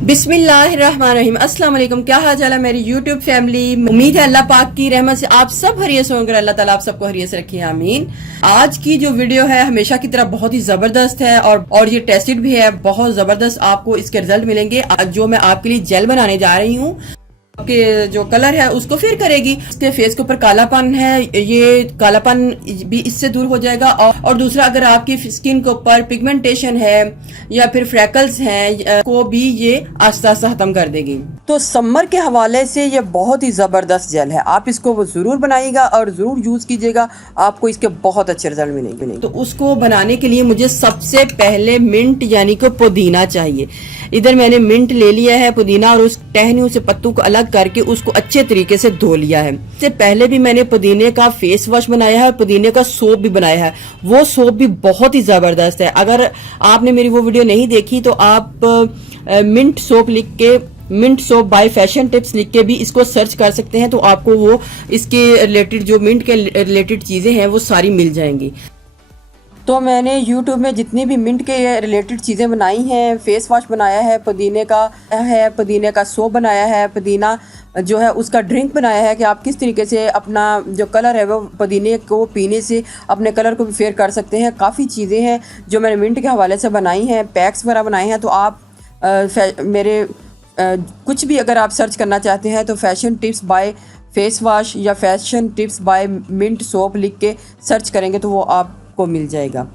बिस्मिल्लाहिर्रहमानिर्रहीम। अस्सलाम वालेकुम। क्या हाल चाल है मेरी यूट्यूब फैमिली। उम्मीद है अल्लाह पाक की रहमत से आप सब खैरियत से होंगे। अल्लाह ताला आप सबको खैरियत से रखिए, आमीन। आज की जो वीडियो है हमेशा की तरह बहुत ही जबरदस्त है और ये टेस्टेड भी है, बहुत जबरदस्त आपको इसके रिजल्ट मिलेंगे। जो मैं आपके लिए जेल बनाने जा रही हूँ, आपके जो कलर है उसको फेयर करेगी। इसके फेस के ऊपर कालापन है, ये कालापन भी इससे दूर हो जाएगा। और दूसरा, अगर आपकी स्किन के ऊपर पिगमेंटेशन है या फिर फ्रैकल्स हैं को भी ये आस्ता आस्ता खत्म कर देगी। तो समर के हवाले से ये बहुत ही ज़बरदस्त जेल है, आप इसको वो ज़रूर बनाइएगा और ज़रूर यूज़ कीजिएगा, आपको इसके बहुत अच्छे रिजल्ट मिलेंगे। तो उसको बनाने के लिए मुझे सबसे पहले मिंट यानी कि पुदीना चाहिए। इधर मैंने मिंट ले लिया है, पुदीना, और उस टहनियों से पत्तों को अलग करके उसको अच्छे तरीके से धो लिया है। इससे पहले भी मैंने पुदीने का फेस वॉश बनाया है, पुदीने का सोप भी बनाया है। वो सोप भी बहुत ही ज़बरदस्त है। अगर आपने मेरी वो वीडियो नहीं देखी तो आप मिंट सोप लिख के, mint soap by fashion tips लिख के भी इसको सर्च कर सकते हैं, तो आपको वो इसके रिलेटेड, जो मिंट के रिलेटेड चीज़ें हैं वो सारी मिल जाएंगी। तो मैंने YouTube में जितनी भी मिंट के रिलेटेड चीज़ें बनाई हैं, फेस वॉश बनाया है, पुदीने का सोप बनाया है, पुदीना जो है उसका ड्रिंक बनाया है कि आप किस तरीके से अपना जो कलर है वो पुदीने को पीने से अपने कलर को भी फेयर कर सकते हैं। काफ़ी चीज़ें हैं जो मैंने मिंट के हवाले से बनाई हैं, पैक्स वगैरह बनाए हैं। तो आप कुछ भी अगर आप सर्च करना चाहते हैं तो fashion tips by face wash या fashion tips by mint soap लिख के सर्च करेंगे तो वो आपको मिल जाएगा,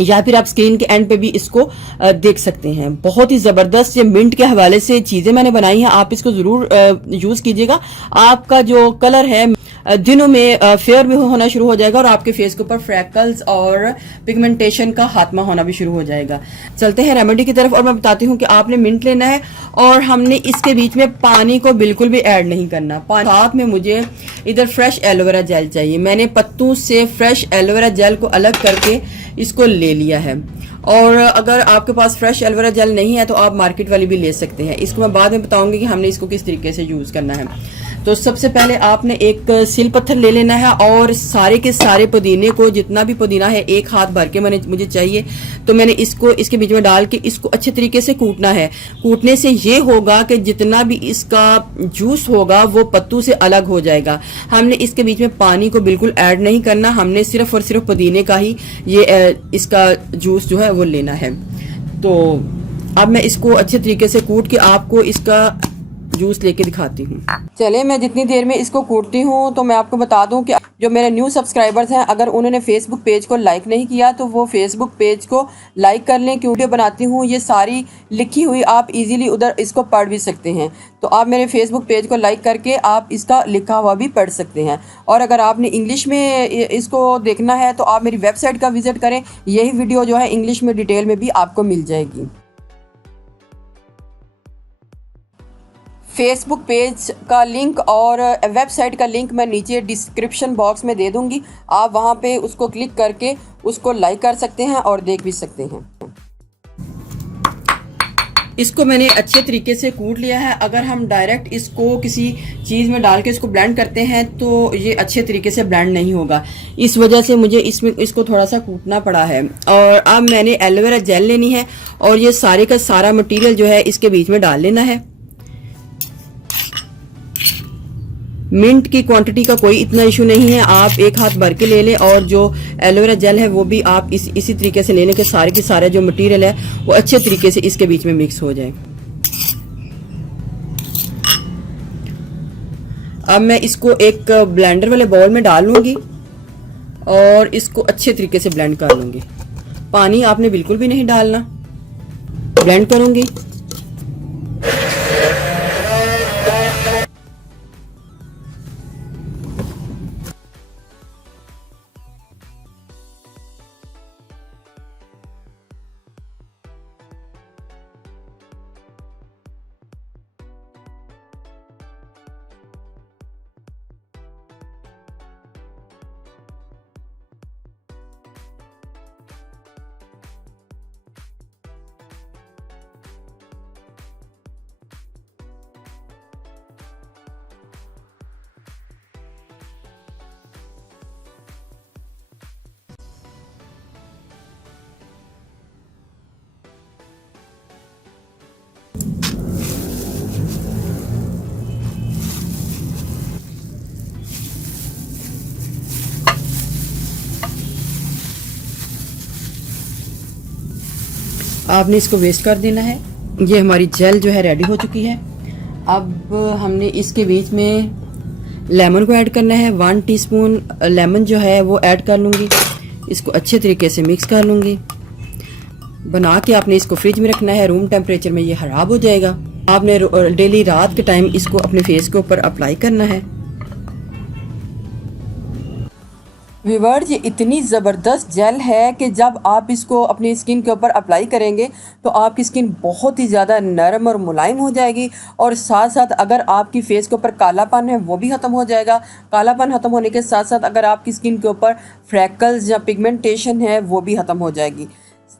या फिर आप स्क्रीन के एंड पे भी इसको देख सकते हैं। बहुत ही ज़बरदस्त ये मिंट के हवाले से चीज़ें मैंने बनाई हैं, आप इसको ज़रूर यूज़ कीजिएगा। आपका जो कलर है दिनों में फेयर भी होना शुरू हो जाएगा और आपके फेस के ऊपर फ्रैकल्स और पिगमेंटेशन का खात्मा होना भी शुरू हो जाएगा। चलते हैं रेमेडी की तरफ और मैं बताती हूँ कि आपने मिंट लेना है और हमने इसके बीच में पानी को बिल्कुल भी ऐड नहीं करना। साथ में मुझे इधर फ्रेश एलोवेरा जेल चाहिए। मैंने पत्तों से फ्रेश एलोवेरा जेल को अलग करके इसको ले लिया है। और अगर आपके पास फ्रेश एलोवेरा जेल नहीं है तो आप मार्केट वाली भी ले सकते हैं। इसको मैं बाद में बताऊंगी कि हमने इसको किस तरीके से यूज़ करना है। तो सबसे पहले आपने एक सिल पत्थर ले लेना है और सारे के सारे पुदीने को, जितना भी पुदीना है, एक हाथ भर के मुझे चाहिए। तो मैंने इसको इसके बीच में डाल के इसको अच्छे तरीके से कूटना है। कूटने से ये होगा कि जितना भी इसका जूस होगा वो पत्तों से अलग हो जाएगा। हमने इसके बीच में पानी को बिल्कुल ऐड नहीं करना, हमने सिर्फ और सिर्फ पुदीने का ही ये इसका जूस जो है वो लेना है। तो अब मैं इसको अच्छे तरीके से कूट के आपको इसका जूस लेके दिखाती हूँ। चले, मैं जितनी देर में इसको कूटती हूँ तो मैं आपको बता दूं कि जो मेरे न्यू सब्सक्राइबर्स हैं, अगर उन्होंने फेसबुक पेज को लाइक नहीं किया तो वो फेसबुक पेज को लाइक कर लें। वीडियो बनाती हूँ ये सारी लिखी हुई, आप इजीली उधर इसको पढ़ भी सकते हैं। तो आप मेरे फेसबुक पेज को लाइक करके आप इसका लिखा हुआ भी पढ़ सकते हैं। और अगर आपने इंग्लिश में इसको देखना है तो आप मेरी वेबसाइट का विजिट करें, यही वीडियो जो है इंग्लिश में डिटेल में भी आपको मिल जाएगी। फेसबुक पेज का लिंक और वेबसाइट का लिंक मैं नीचे डिस्क्रिप्शन बॉक्स में दे दूंगी, आप वहां पे उसको क्लिक करके उसको लाइक कर सकते हैं और देख भी सकते हैं। इसको मैंने अच्छे तरीके से कूट लिया है। अगर हम डायरेक्ट इसको किसी चीज़ में डाल के इसको ब्लेंड करते हैं तो ये अच्छे तरीके से ब्लेंड नहीं होगा, इस वजह से मुझे इसको थोड़ा सा कूटना पड़ा है। और अब मैंने एलोवेरा जेल लेनी है और ये सारे का सारा मटेरियल जो है इसके बीच में डाल लेना है। मिंट की क्वांटिटी का कोई इतना इशू नहीं है, आप एक हाथ भर के ले लें और जो एलोवेरा जेल है वो भी आप इसी तरीके से ले लें कि सारे के सारे जो मटेरियल है वो अच्छे तरीके से इसके बीच में मिक्स हो जाए। अब मैं इसको एक ब्लेंडर वाले बाउल में डाल लूंगी और इसको अच्छे तरीके से ब्लेंड कर लूंगी। पानी आपने बिल्कुल भी नहीं डालना, ब्लेंड करूंगी। आपने इसको वेस्ट कर देना है। ये हमारी जेल जो है रेडी हो चुकी है। अब हमने इसके बीच में लेमन को ऐड करना है। 1 टीस्पून लेमन जो है वो ऐड कर लूँगी। इसको अच्छे तरीके से मिक्स कर लूँगी। बना के आपने इसको फ्रिज में रखना है, रूम टेम्परेचर में। ये ख़राब हो जाएगा। आपने डेली रात के टाइम इसको अपने फेस के ऊपर अप्लाई करना है। व्यूअर्स, ये इतनी ज़बरदस्त जेल है कि जब आप इसको अपनी स्किन के ऊपर अप्लाई करेंगे तो आपकी स्किन बहुत ही ज़्यादा नरम और मुलायम हो जाएगी, और साथ साथ अगर आपकी फेस के ऊपर कालापन है वो भी ख़त्म हो जाएगा। कालापन ख़त्म होने के साथ साथ अगर आपकी स्किन के ऊपर फ्रैकल्स या पिगमेंटेशन है वो भी ख़त्म हो जाएगी।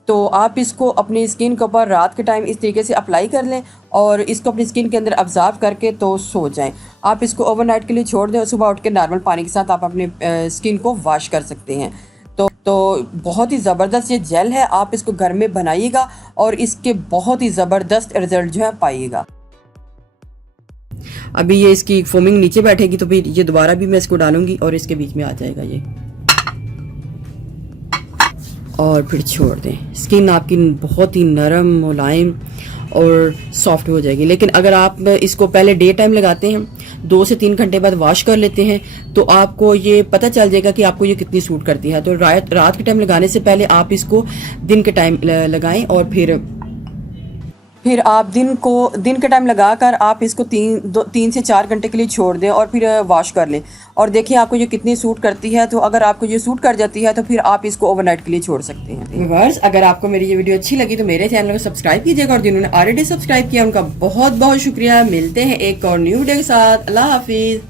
तो आप इसको अपनी स्किन के ऊपर रात के टाइम इस तरीके से अप्लाई कर लें और इसको अपनी स्किन के अंदर ऑब्जर्व करके तो सो जाएं। आप इसको ओवरनाइट के लिए छोड़ दें और सुबह उठ के नॉर्मल पानी के साथ आप अपने स्किन को वॉश कर सकते हैं। तो बहुत ही ज़बरदस्त ये जेल है। आप इसको घर में बनाइएगा और इसके बहुत ही ज़बरदस्त रिजल्ट जो है पाइएगा। अभी ये इसकी फोमिंग नीचे बैठेगी तो फिर ये दोबारा भी मैं इसको डालूंगी और इसके बीच में आ जाएगा ये, और फिर छोड़ दें। स्किन आपकी बहुत ही नरम, मुलायम और सॉफ्ट हो जाएगी। लेकिन अगर आप इसको पहले डे टाइम लगाते हैं, 2 से 3 घंटे बाद वॉश कर लेते हैं, तो आपको ये पता चल जाएगा कि आपको ये कितनी सूट करती है। तो रात के टाइम लगाने से पहले आप इसको दिन के टाइम लगाएं और फिर आप दिन के टाइम लगाकर आप इसको 3 से 4 घंटे के लिए छोड़ दें और फिर वॉश कर लें और देखिए आपको ये कितनी सूट करती है। तो अगर आपको ये सूट कर जाती है तो फिर आप इसको ओवरनाइट के लिए छोड़ सकते हैं। व्यूअर्स, अगर आपको मेरी ये वीडियो अच्छी लगी तो मेरे चैनल को सब्सक्राइब कीजिएगा, और जिन्होंने ऑलरेडी सब्सक्राइब किया उनका बहुत बहुत शुक्रिया। मिलते हैं एक और न्यू वीडियो के साथ। अल्लाह हाफिज़।